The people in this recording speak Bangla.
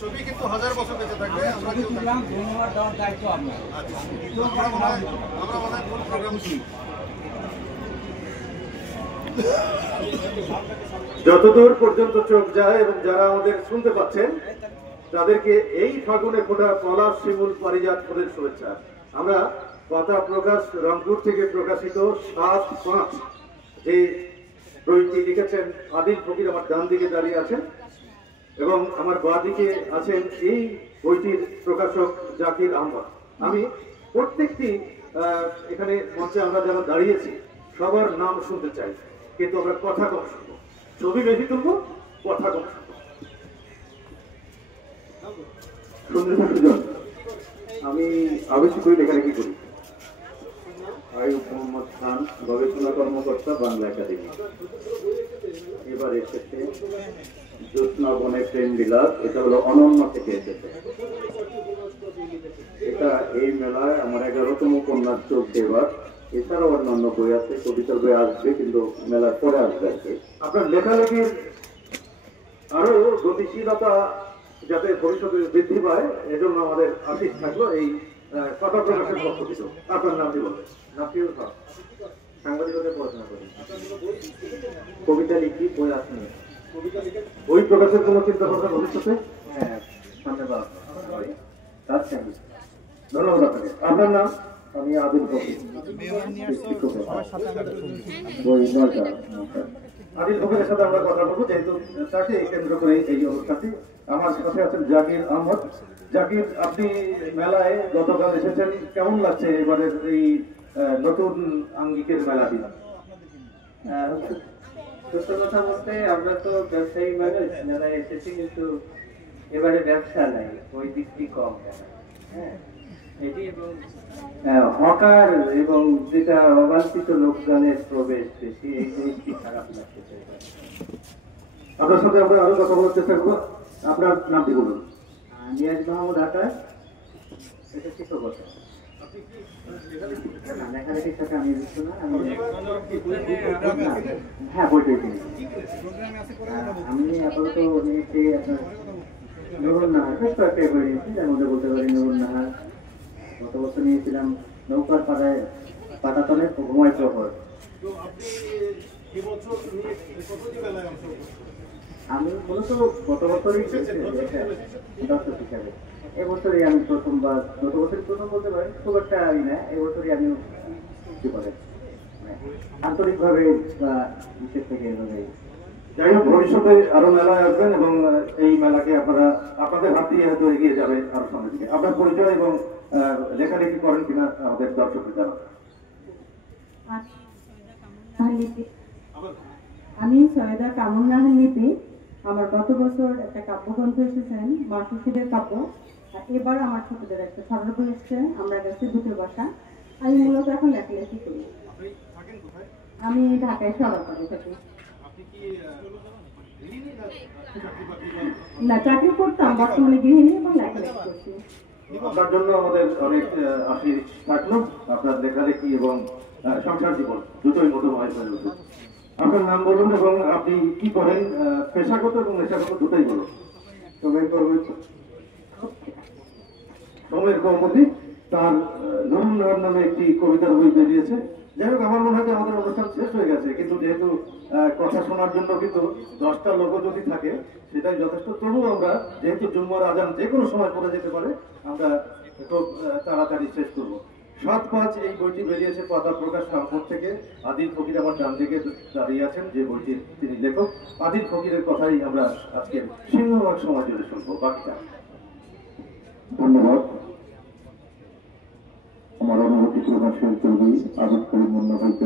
ছবি কিন্তু 1000 বছর বেঁচে থাকবে। আমরা ধন্যবাদ দেওয়ার দায়িত্ব আপনার। আমরা মনে হয় ফুল প্রোগ্রাম যতদূর পর্যন্ত চোখ যায় এবং যারা আমাদের শুনতে পাচ্ছেন তাদেরকে এই ফাগুনে ফোটা পলাশ শিমুল পারিজাত ফুলের শুভেচ্ছা। আমরা পাতা প্রকাশ রংপুর থেকে প্রকাশিত 7/5 যে বইটি লিখেছেন আদিল ফকির আমার ডান দিকে দাঁড়িয়ে আছেন এবং আমার বাঁ দিকে আছেন এই বইটির প্রকাশক জাকির আহমদ। আমি প্রত্যেকটি এখানে মঞ্চে আমরা যারা দাঁড়িয়েছি সবার নাম শুনতে চাই, কিন্তু আমরা কথা কম শুনবো, ছবি বেশি তুলবো, কথা কম শুনবো। সুজন, আমি আবেশি করি লেখালেখি করি। আয়ুব মোহাম্মদ খান, গবেষণা কর্মকর্তা, বাংলা একাডেমি। এবার এসেছে জ্যোৎস্না বনে প্রেম বিলাস, এটা হলো অনন্য থেকে এসেছে। এটা এই মেলায় আমার 11তম উপন্যাস চলছে এবার। এছাড়াও অন্যান্য বই আছে, কবিতার বই আসবে, কিন্তু মেলার পরে আসবে আর কি। আপনার লেখালেখির আরো গতিশীলতা যাতে ভবিষ্যতে বৃদ্ধি পায় এজন্য আমাদের আশিস থাকলো এই কথা প্রকাশের পক্ষ থেকে। আপনার নামটি বলবেন? নাফিউল হক, সাংবাদিকতায় পড়াশোনা করি, কবিতা লিখি, বই আসেন। বই প্রকাশের কোনো চিন্তা ভাবনা ভবিষ্যতে? হ্যাঁ, সামনে ধন্যবাদ আপনাকে। আপনার নাম? আমি আদিল ফকির। আদিল ফকিরের সাথে আমরা কথা বলবো, যেহেতু তাকে কেন্দ্র করে এই অনুষ্ঠানটি। আমার সাথে আছেন জাকির আহমদ। জাকির, আপনি মেলায় গতকাল এসেছেন, কেমন লাগছে এবারের এই নতুন আঙ্গিকের মেলাটি? সত্য কথা বলতে আমরা তো ব্যবসায়ী মানুষ, মেলায় এসেছি, কিন্তু এবারে ব্যবসা নাই, ওই দিকটি কম। হ্যাঁ, এটি এবং হকার এবং যেটা অবাঞ্ছিত লোকজনের প্রবেশ বেশি, এই জিনিসটি খারাপ লাগছে। আপনার সাথে আমরা আরো কথা বলার চেষ্টা করবো। আপনার নামটি বলুন? নিয়াজ মাহমুদ আকাশ, এটা শিক্ষকতা। লেখালেখির সাথে আমি যুক্ত না, হ্যাঁ বইটাই কিনেছি। আমি আপাতত নিয়েছি আপনার নুরুন নাহার, বেশ কয়েকটা বই নিয়েছি, যার মধ্যে বলতে পারি নুরুন নাহার। গত বছর নিয়েছিলাম নৌকার পাড়ায় পাটাতনে ঘুমায় প্রহর। আমি মূলত গত বছরই দর্শক হিসাবে, এবছরই আমি প্রথমবার, গত বছরই প্রথম বলতে পারি, খুব একটা আমি না, এবছরই আমি কি বলে আন্তরিকভাবে বা বিশেষ থেকে এভাবে। যাই হোক, ভবিষ্যতে আরো মেলায় আসবেন এবং এই মেলাকে আপনারা আপনাদের হাত দিয়ে হয়তো এগিয়ে যাবে আরো সামনের দিকে। আপনার পরিচয় এবং লেখালেখি করেন কিনা আমাদের দর্শকদের জানাবেন। আমি সৈয়দা কামরুন নাহার লিপি। আমার গত বছর একটা কাব্যগ্রন্থ এসেছেন, মা শিশুদের কাব্য। এবার আমার ছোটদের একটা সরল বই এসছে, আমরা গেছি দুটো বাসা। আমি মূলত এখন লেখালেখি করি। আমি ঢাকায় সরকারি থাকি। না, চাকরি করতাম, বর্তমানে গৃহিণী এবং লেখালেখি করছি। আপনার জন্য আমাদের অনেক আশীষ থাকলো। আপনার লেখালেখি এবং সংসার জীবন দুটোই মধুময় হয়ে উঠবে। আপনার নাম বলুন এবং আপনি কি করেন, পেশাগত এবং নেশাগত দুটোই বলুন। সময়ের কৌমতি, তার নুরুন নাহার নামে একটি কবিতার বই বেরিয়েছে। যাই হোক, আমার মনে হয় যে আমাদের অনুষ্ঠান শেষ হয়ে গেছে, কিন্তু যেহেতু কথা শোনার জন্য কিন্তু 10টা লোক যদি থাকে সেটাই যথেষ্ট। তবুও আমরা, যেহেতু জুম্মার আজান যে কোনো সময় পড়ে যেতে পারে, আমরা খুব তাড়াতাড়ি শেষ করবো। 7/5 এই বইটি বেরিয়েছে পাতা প্রকাশ রংপুর থেকে। আদিল ফকির আমার ডান দিকে দাঁড়িয়ে আছেন, যে বইটির তিনি লেখক। আদিল ফকিরের কথাই আমরা আজকের সিংহভাগ সময় জুড়ে শুনবো। বাকিটা ধন্যবাদ। আমার অনুভূতি প্রকাশ কবি আবিদ করিম মুন্না ভাইকে